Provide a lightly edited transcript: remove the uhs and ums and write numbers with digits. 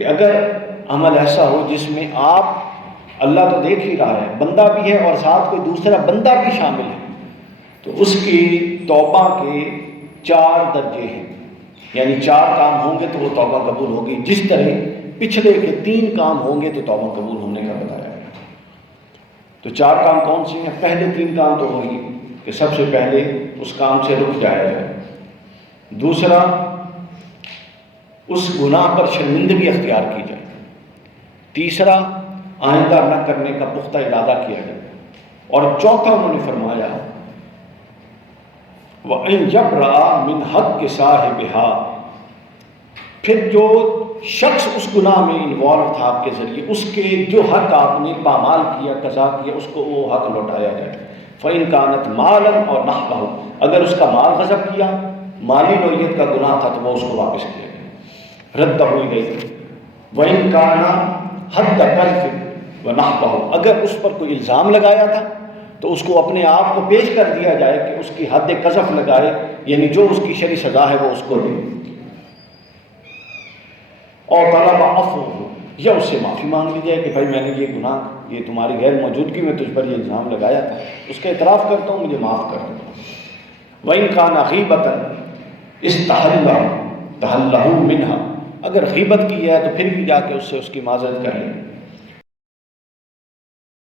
کہ اگر عمل ایسا ہو جس میں آپ، اللہ تو دیکھ ہی رہا ہے، بندہ بھی ہے اور ساتھ کوئی دوسرا بندہ بھی شامل ہے، تو اس کی توبہ کے 4 درجے ہیں، یعنی 4 کام ہوں گے تو وہ توبہ قبول ہوگی، جس طرح پچھلے کے 3 کام ہوں گے تو توبہ قبول ہونے کا بتایا ہے۔ تو 4 کام کون سے ہیں؟ پہلے 3 کام تو ہوگی کہ سب سے پہلے اس کام سے رک جایا جائے، دوسرا اس گناہ پر شرمندگی اختیار کی جائے، تیسرا آئندہ نہ کرنے کا پختہ ارادہ کیا جائے، اور چوتھا انہوں نے فرمایا وَإِنْ جَبْرَأَ مِنْ حَقِّ صَاحِبِهَا، پھر جو شخص اس گناہ میں انوالو تھا آپ کے ذریعے، اس کے جو حق آپ نے پامال کیا، قضا کیا، اس کو وہ حق لوٹایا جائے۔ فَإِنْ كَانَتْ مَالًا اور نَحْبَهُ، اگر اس کا مال غصب کیا، مالی نوعیت کا گناہ تھا تو وہ اس کو واپس کیا جائے، رد ہوئی گئی۔ وَإِنْ كَانَ حَدَّ قَذْفٍ وَنَحْبَهُ، اگر اس پر کوئی الزام لگایا تھا تو اس کو اپنے آپ کو پیش کر دیا جائے کہ اس کی حد قذف لگائے، یعنی جو اس کی شرعی سزا ہے وہ اس کو دے، اور طلب عفو، یا اس سے معافی مانگ لی جائے کہ بھائی میں نے یہ گناہ، یہ تمہاری غیر موجودگی میں تجھ پر یہ الزام لگایا تھا، اس کا اعتراف کرتا ہوں، مجھے معاف کر دو۔ وَإِنْ كَانَ غِيبَةً اسْتَحَلَّهُ مِنْهَا، اگر غیبت کی ہے تو پھر بھی جا کے اس سے اس کی معذرت کر لیں۔